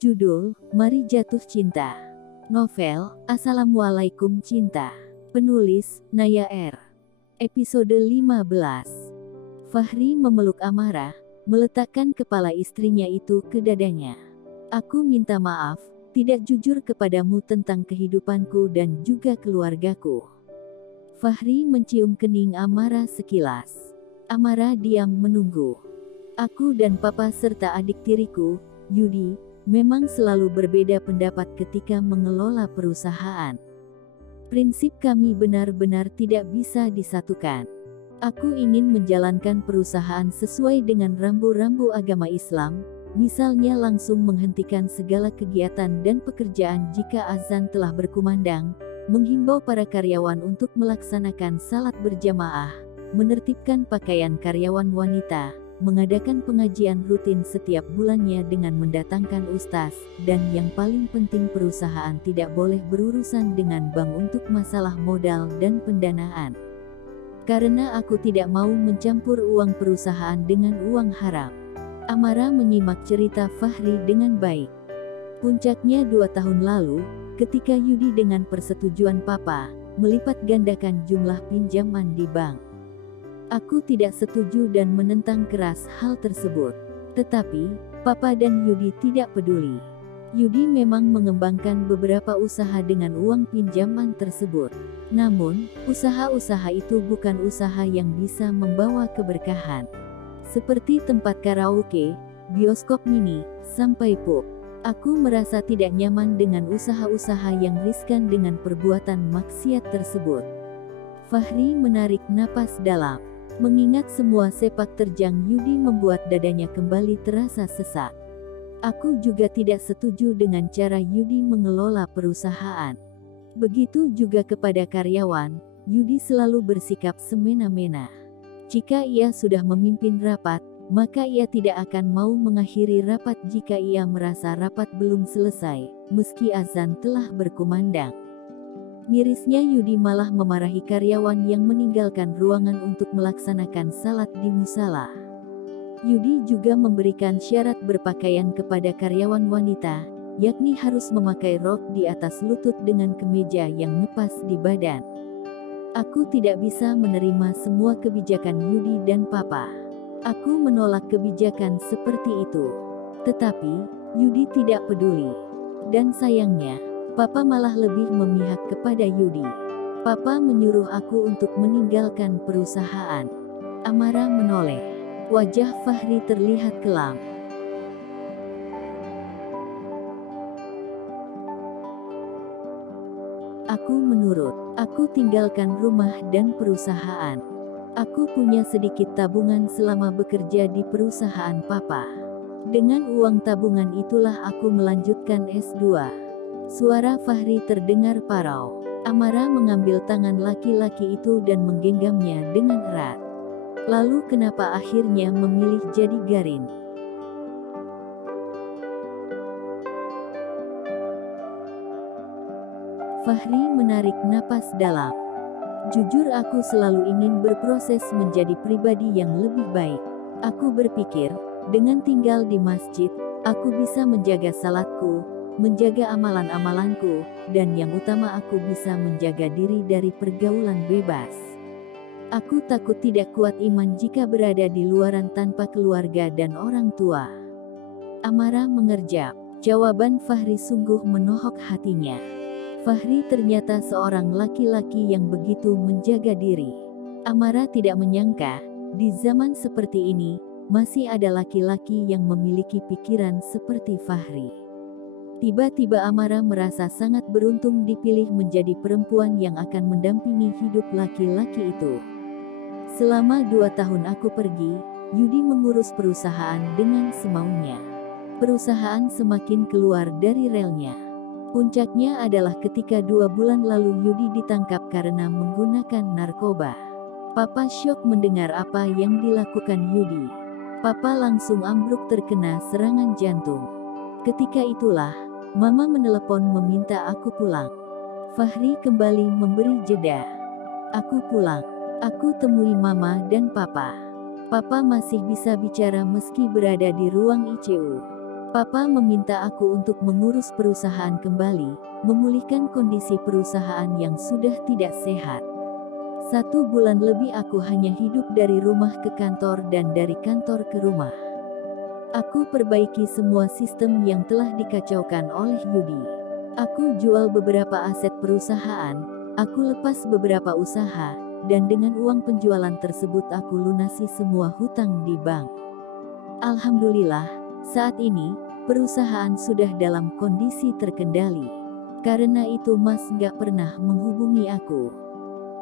Judul, Mari Jatuh Cinta. Novel, Assalamualaikum Cinta. Penulis, Naya R. Episode 15. Fahri memeluk Amarah, meletakkan kepala istrinya itu ke dadanya. Aku minta maaf, tidak jujur kepadamu tentang kehidupanku dan juga keluargaku. Fahri mencium kening Amarah sekilas. Amarah diam menunggu. Aku dan papa serta adik tiriku, Yudi, memang selalu berbeda pendapat ketika mengelola perusahaan. Prinsip kami benar-benar tidak bisa disatukan. Aku ingin menjalankan perusahaan sesuai dengan rambu-rambu agama Islam, misalnya langsung menghentikan segala kegiatan dan pekerjaan jika azan telah berkumandang, menghimbau para karyawan untuk melaksanakan salat berjamaah, menertibkan pakaian karyawan wanita, mengadakan pengajian rutin setiap bulannya dengan mendatangkan ustaz, dan yang paling penting perusahaan tidak boleh berurusan dengan bank untuk masalah modal dan pendanaan. Karena aku tidak mau mencampur uang perusahaan dengan uang haram. Amarah menyimak cerita Fahri dengan baik. Puncaknya 2 tahun lalu, ketika Yudi dengan persetujuan papa, melipat gandakan jumlah pinjaman di bank. Aku tidak setuju dan menentang keras hal tersebut. Tetapi, papa dan Yudi tidak peduli. Yudi memang mengembangkan beberapa usaha dengan uang pinjaman tersebut. Namun, usaha-usaha itu bukan usaha yang bisa membawa keberkahan. Seperti tempat karaoke, bioskop mini, sampai pub. Aku merasa tidak nyaman dengan usaha-usaha yang riskan dengan perbuatan maksiat tersebut. Fahri menarik napas dalam. Mengingat semua sepak terjang Yudi membuat dadanya kembali terasa sesak. Aku juga tidak setuju dengan cara Yudi mengelola perusahaan. Begitu juga kepada karyawan, Yudi selalu bersikap semena-mena. Jika ia sudah memimpin rapat, maka ia tidak akan mau mengakhiri rapat jika ia merasa rapat belum selesai, meski azan telah berkumandang. Mirisnya Yudi malah memarahi karyawan yang meninggalkan ruangan untuk melaksanakan salat di musala. Yudi juga memberikan syarat berpakaian kepada karyawan wanita, yakni harus memakai rok di atas lutut dengan kemeja yang ngepas di badan. Aku tidak bisa menerima semua kebijakan Yudi dan papa. Aku menolak kebijakan seperti itu. Tetapi, Yudi tidak peduli. Dan sayangnya, papa malah lebih memihak kepada Yudi. Papa menyuruh aku untuk meninggalkan perusahaan. Amarah menoleh. Wajah Fahri terlihat kelam. Aku menurut. Aku tinggalkan rumah dan perusahaan. Aku punya sedikit tabungan selama bekerja di perusahaan papa. Dengan uang tabungan itulah aku melanjutkan S2. Suara Fahri terdengar parau. Amarah mengambil tangan laki-laki itu dan menggenggamnya dengan erat. Lalu kenapa akhirnya memilih jadi Garin? Fahri menarik napas dalam. Jujur aku selalu ingin berproses menjadi pribadi yang lebih baik. Aku berpikir, dengan tinggal di masjid, aku bisa menjaga salatku, menjaga amalan-amalanku, dan yang utama aku bisa menjaga diri dari pergaulan bebas. Aku takut tidak kuat iman jika berada di luaran tanpa keluarga dan orang tua. Amarah mengerjap. Jawaban Fahri sungguh menohok hatinya. Fahri ternyata seorang laki-laki yang begitu menjaga diri. Amarah tidak menyangka, di zaman seperti ini, masih ada laki-laki yang memiliki pikiran seperti Fahri. Tiba-tiba Amarah merasa sangat beruntung dipilih menjadi perempuan yang akan mendampingi hidup laki-laki itu. Selama 2 tahun aku pergi, Yudi mengurus perusahaan dengan semaunya. Perusahaan semakin keluar dari relnya. Puncaknya adalah ketika 2 bulan lalu Yudi ditangkap karena menggunakan narkoba. Papa syok mendengar apa yang dilakukan Yudi. Papa langsung ambruk terkena serangan jantung. Ketika itulah, Mama menelepon meminta aku pulang. Fahri kembali memberi jeda. Aku pulang. Aku temui Mama dan Papa. Papa masih bisa bicara meski berada di ruang ICU. Papa meminta aku untuk mengurus perusahaan kembali, memulihkan kondisi perusahaan yang sudah tidak sehat. 1 bulan lebih aku hanya hidup dari rumah ke kantor dan dari kantor ke rumah. Aku perbaiki semua sistem yang telah dikacaukan oleh Yudi. Aku jual beberapa aset perusahaan, aku lepas beberapa usaha, dan dengan uang penjualan tersebut aku lunasi semua hutang di bank. Alhamdulillah, saat ini, perusahaan sudah dalam kondisi terkendali. Karena itu Mas gak pernah menghubungi aku.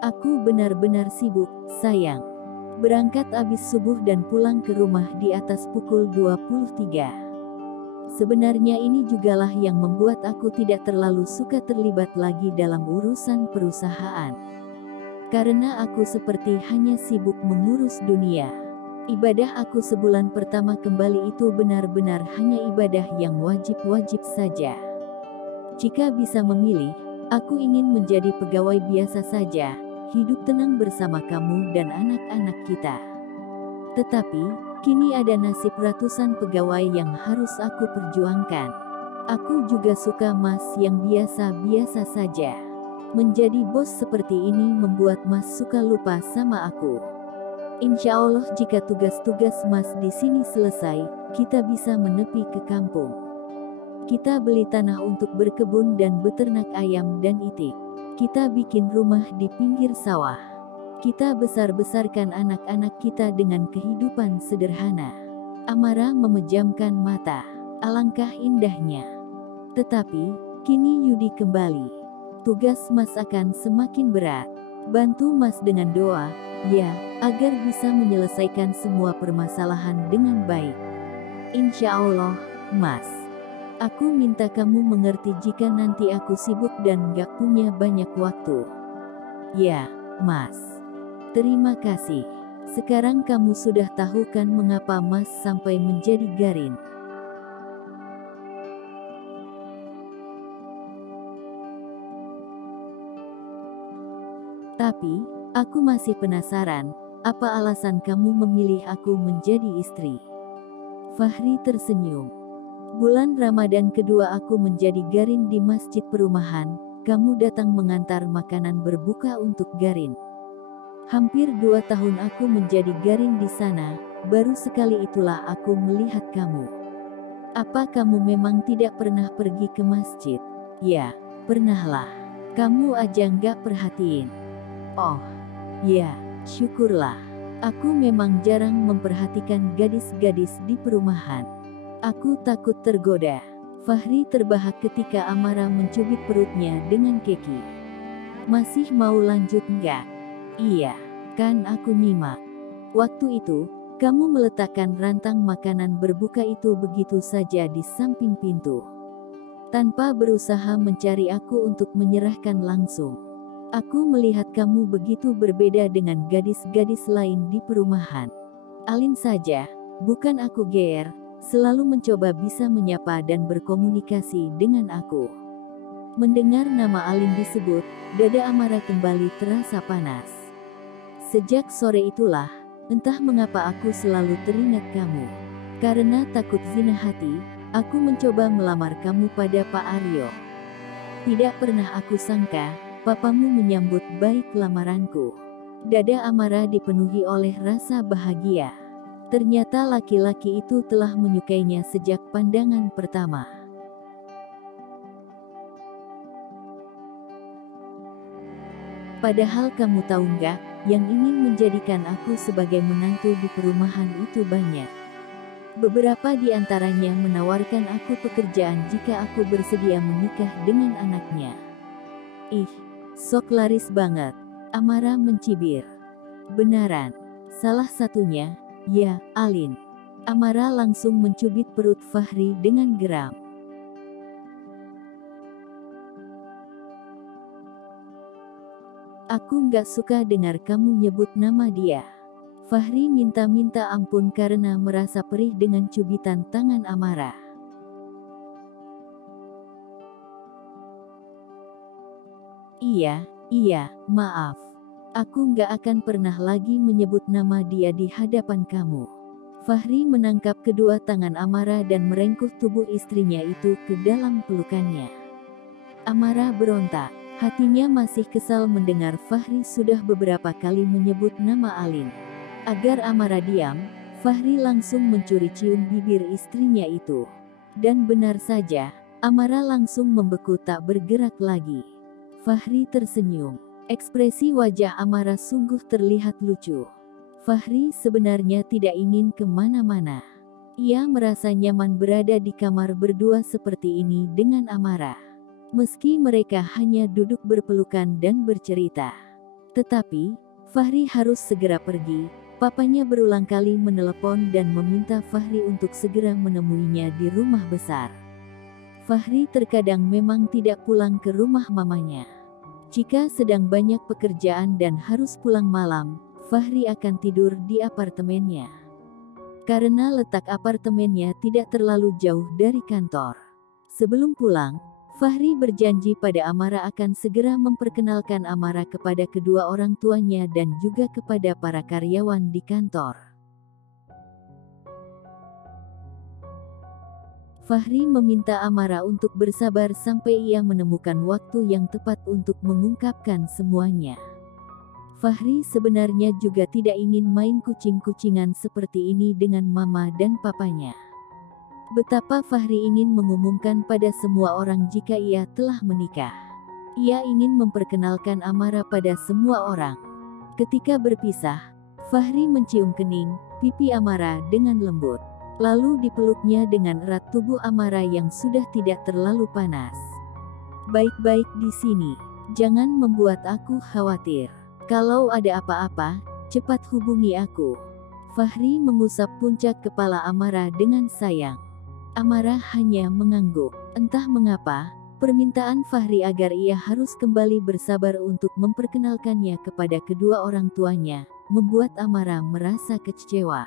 Aku benar-benar sibuk, sayang. Berangkat abis subuh dan pulang ke rumah di atas pukul 23. Sebenarnya ini jugalah yang membuat aku tidak terlalu suka terlibat lagi dalam urusan perusahaan. Karena aku seperti hanya sibuk mengurus dunia. Ibadah aku sebulan pertama kembali itu benar-benar hanya ibadah yang wajib-wajib saja. Jika bisa memilih, aku ingin menjadi pegawai biasa saja, hidup tenang bersama kamu dan anak-anak kita. Tetapi, kini ada nasib ratusan pegawai yang harus aku perjuangkan. Aku juga suka Mas yang biasa-biasa saja. Menjadi bos seperti ini membuat Mas suka lupa sama aku. Insya Allah jika tugas-tugas Mas di sini selesai, kita bisa menepi ke kampung. Kita beli tanah untuk berkebun dan beternak ayam dan itik. Kita bikin rumah di pinggir sawah. Kita besar-besarkan anak-anak kita dengan kehidupan sederhana. Amara memejamkan mata. Alangkah indahnya. Tetapi, kini Yudi kembali. Tugas Mas akan semakin berat. Bantu Mas dengan doa, ya, agar bisa menyelesaikan semua permasalahan dengan baik. Insya Allah, Mas. Aku minta kamu mengerti jika nanti aku sibuk dan gak punya banyak waktu. Ya, Mas. Terima kasih. Sekarang kamu sudah tahu kan mengapa Mas sampai menjadi Garin. Tapi, aku masih penasaran, apa alasan kamu memilih aku menjadi istri? Fahri tersenyum. Bulan Ramadan kedua aku menjadi Garin di masjid perumahan, kamu datang mengantar makanan berbuka untuk Garin. Hampir 2 tahun aku menjadi Garin di sana, baru sekali itulah aku melihat kamu. Apa kamu memang tidak pernah pergi ke masjid? Ya, pernahlah. Kamu aja nggak perhatiin. Oh, ya, syukurlah. Aku memang jarang memperhatikan gadis-gadis di perumahan. Aku takut tergoda. Fahri terbahak ketika Amara mencubit perutnya dengan keki. Masih mau lanjut nggak? Iya, kan aku nyimak. Waktu itu, kamu meletakkan rantang makanan berbuka itu begitu saja di samping pintu. Tanpa berusaha mencari aku untuk menyerahkan langsung. Aku melihat kamu begitu berbeda dengan gadis-gadis lain di perumahan. Alin saja, bukan aku GR, selalu mencoba bisa menyapa dan berkomunikasi dengan aku. Mendengar nama Alin disebut, dada Amara kembali terasa panas. Sejak sore itulah, entah mengapa aku selalu teringat kamu. Karena takut zina hati, aku mencoba melamar kamu pada Pak Aryo. Tidak pernah aku sangka, papamu menyambut baik lamaranku. Dada Amara dipenuhi oleh rasa bahagia. Ternyata laki-laki itu telah menyukainya sejak pandangan pertama. Padahal kamu tahu nggak, yang ingin menjadikan aku sebagai menantu di perumahan itu banyak. Beberapa di antaranya menawarkan aku pekerjaan jika aku bersedia menikah dengan anaknya. Ih, sok laris banget. Amara mencibir. Benaran. Salah satunya, ya, Alin. Amara langsung mencubit perut Fahri dengan geram. Aku nggak suka dengar kamu nyebut nama dia. Fahri minta ampun karena merasa perih dengan cubitan tangan Amara. Iya, maaf. Aku nggak akan pernah lagi menyebut nama dia di hadapan kamu. Fahri menangkap kedua tangan Amara dan merengkuh tubuh istrinya itu ke dalam pelukannya. Amara berontak. Hatinya masih kesal mendengar Fahri sudah beberapa kali menyebut nama Alin. Agar Amara diam, Fahri langsung mencuri cium bibir istrinya itu. Dan benar saja, Amara langsung membeku tak bergerak lagi. Fahri tersenyum. Ekspresi wajah Amara sungguh terlihat lucu. Fahri sebenarnya tidak ingin kemana-mana. Ia merasa nyaman berada di kamar berdua seperti ini dengan Amara. Meski mereka hanya duduk berpelukan dan bercerita. Tetapi, Fahri harus segera pergi. Papanya berulang kali menelepon dan meminta Fahri untuk segera menemuinya di rumah besar. Fahri terkadang memang tidak pulang ke rumah mamanya. Jika sedang banyak pekerjaan dan harus pulang malam, Fahri akan tidur di apartemennya. Karena letak apartemennya tidak terlalu jauh dari kantor. Sebelum pulang, Fahri berjanji pada Amara akan segera memperkenalkan Amara kepada kedua orang tuanya dan juga kepada para karyawan di kantor. Fahri meminta Amara untuk bersabar sampai ia menemukan waktu yang tepat untuk mengungkapkan semuanya. Fahri sebenarnya juga tidak ingin main kucing-kucingan seperti ini dengan mama dan papanya. Betapa Fahri ingin mengumumkan pada semua orang jika ia telah menikah. Ia ingin memperkenalkan Amara pada semua orang. Ketika berpisah, Fahri mencium kening, pipi Amara dengan lembut. Lalu dipeluknya dengan erat tubuh Amara yang sudah tidak terlalu panas. Baik-baik di sini. Jangan membuat aku khawatir. Kalau ada apa-apa, cepat hubungi aku. Fahri mengusap puncak kepala Amara dengan sayang. Amara hanya mengangguk. Entah mengapa, permintaan Fahri agar ia harus kembali bersabar untuk memperkenalkannya kepada kedua orang tuanya, membuat Amara merasa kecewa.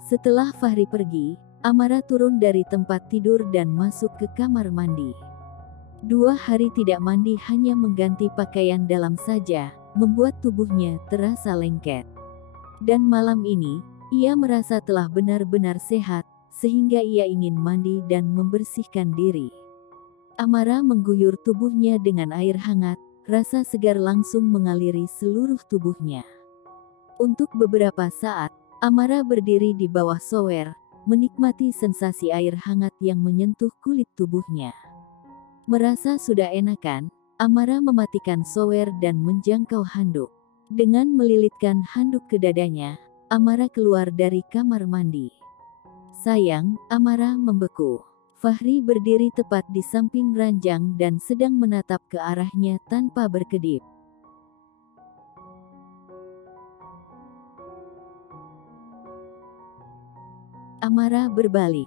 Setelah Fahri pergi, Amara turun dari tempat tidur dan masuk ke kamar mandi. 2 hari tidak mandi hanya mengganti pakaian dalam saja, membuat tubuhnya terasa lengket. Dan malam ini, ia merasa telah benar-benar sehat, sehingga ia ingin mandi dan membersihkan diri. Amara mengguyur tubuhnya dengan air hangat, rasa segar langsung mengaliri seluruh tubuhnya. Untuk beberapa saat, Amara berdiri di bawah shower, menikmati sensasi air hangat yang menyentuh kulit tubuhnya. Merasa sudah enakan, Amara mematikan shower dan menjangkau handuk. Dengan melilitkan handuk ke dadanya, Amara keluar dari kamar mandi. Sayang, Amara membeku. Fahri berdiri tepat di samping ranjang dan sedang menatap ke arahnya tanpa berkedip. Amara berbalik.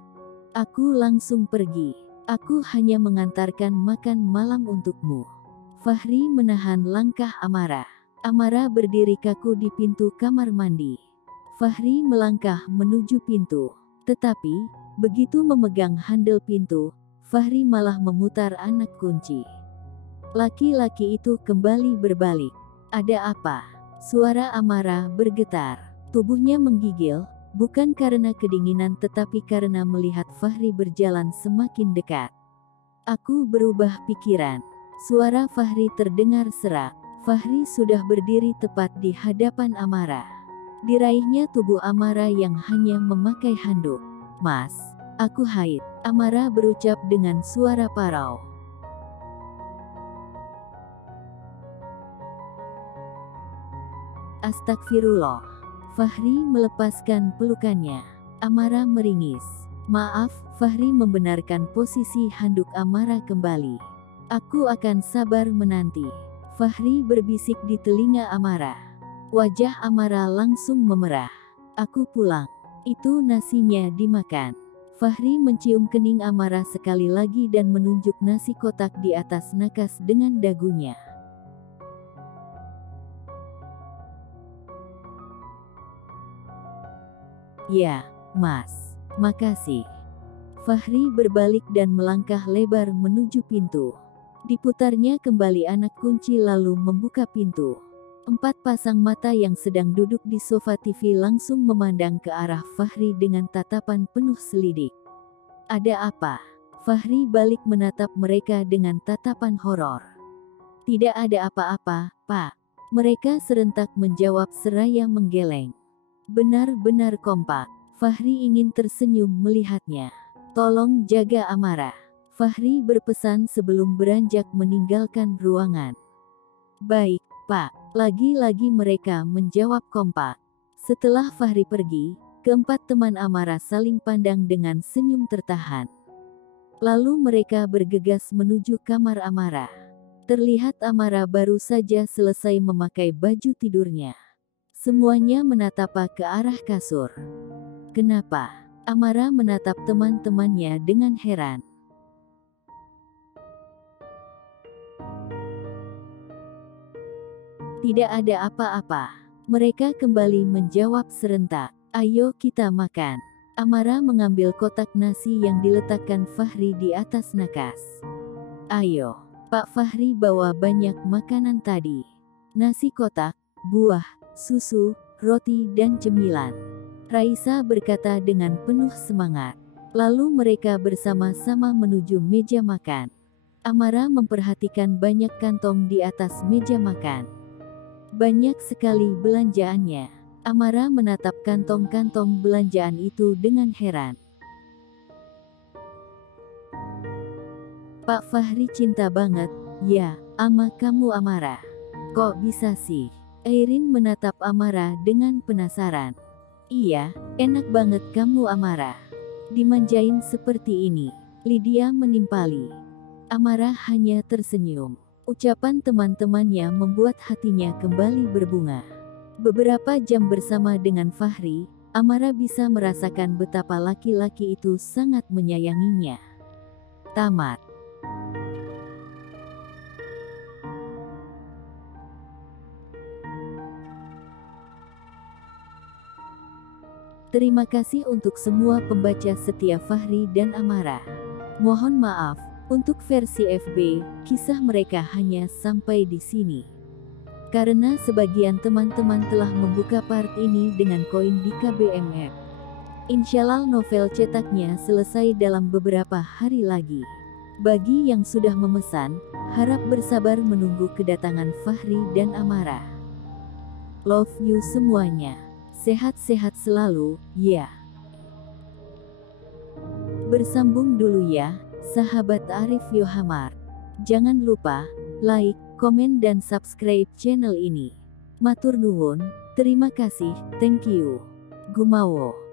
Aku langsung pergi. Aku hanya mengantarkan makan malam untukmu. Fahri menahan langkah Amara. Amara berdiri kaku di pintu kamar mandi. Fahri melangkah menuju pintu. Tetapi, begitu memegang handle pintu, Fahri malah memutar anak kunci. Laki-laki itu kembali berbalik. Ada apa? Suara Amara bergetar. Tubuhnya menggigil, bukan karena kedinginan tetapi karena melihat Fahri berjalan semakin dekat. Aku berubah pikiran. Suara Fahri terdengar serak. Fahri sudah berdiri tepat di hadapan Amara. Diraihnya tubuh Amara yang hanya memakai handuk. Mas, aku haid. Amara berucap dengan suara parau. Astagfirullah. Fahri melepaskan pelukannya. Amara meringis. Maaf, Fahri membenarkan posisi handuk Amara kembali. Aku akan sabar menanti. Fahri berbisik di telinga Amara. Wajah Amara langsung memerah. Aku pulang. Itu nasinya dimakan. Fahri mencium kening Amara sekali lagi dan menunjuk nasi kotak di atas nakas dengan dagunya. Ya, Mas. Makasih. Fahri berbalik dan melangkah lebar menuju pintu. Diputarnya kembali anak kunci lalu membuka pintu. Empat pasang mata yang sedang duduk di sofa TV langsung memandang ke arah Fahri dengan tatapan penuh selidik. Ada apa? Fahri balik menatap mereka dengan tatapan horor. Tidak ada apa-apa, Pak. Mereka serentak menjawab seraya menggeleng. Benar-benar kompak. Fahri ingin tersenyum melihatnya. Tolong jaga amarah. Fahri berpesan sebelum beranjak meninggalkan ruangan. Baik, Pak. Lagi-lagi mereka menjawab kompak. Setelah Fahri pergi, keempat teman Amara saling pandang dengan senyum tertahan. Lalu mereka bergegas menuju kamar Amara. Terlihat Amara baru saja selesai memakai baju tidurnya. Semuanya menatap ke arah kasur. Kenapa? Amara menatap teman-temannya dengan heran. Tidak ada apa-apa. Mereka kembali menjawab serentak. Ayo kita makan. Amara mengambil kotak nasi yang diletakkan Fahri di atas nakas. Ayo, Pak Fahri bawa banyak makanan tadi. Nasi kotak, buah, susu, roti dan cemilan. Raisa berkata dengan penuh semangat. Lalu mereka bersama-sama menuju meja makan. Amara memperhatikan banyak kantong di atas meja makan. Banyak sekali belanjaannya. Amara menatap kantong-kantong belanjaan itu dengan heran. Pak Fahri cinta banget, ya, ama kamu Amara. Kok bisa sih? Airin menatap Amara dengan penasaran. Iya, enak banget kamu Amara. Dimanjain seperti ini. Lydia menimpali. Amara hanya tersenyum. Ucapan teman-temannya membuat hatinya kembali berbunga. Beberapa jam bersama dengan Fahri, Amara bisa merasakan betapa laki-laki itu sangat menyayanginya. Tamat. Terima kasih untuk semua pembaca setia Fahri dan Amara. Mohon maaf, untuk versi FB, kisah mereka hanya sampai di sini. Karena sebagian teman-teman telah membuka part ini dengan koin di KBMF. Insyaallah novel cetaknya selesai dalam beberapa hari lagi. Bagi yang sudah memesan, harap bersabar menunggu kedatangan Fahri dan Amara. Love you semuanya. Sehat-sehat selalu, ya. Bersambung dulu ya, sahabat Arif Yohamar. Jangan lupa, like, komen dan subscribe channel ini. Matur nuwun, terima kasih, thank you. Gumawo.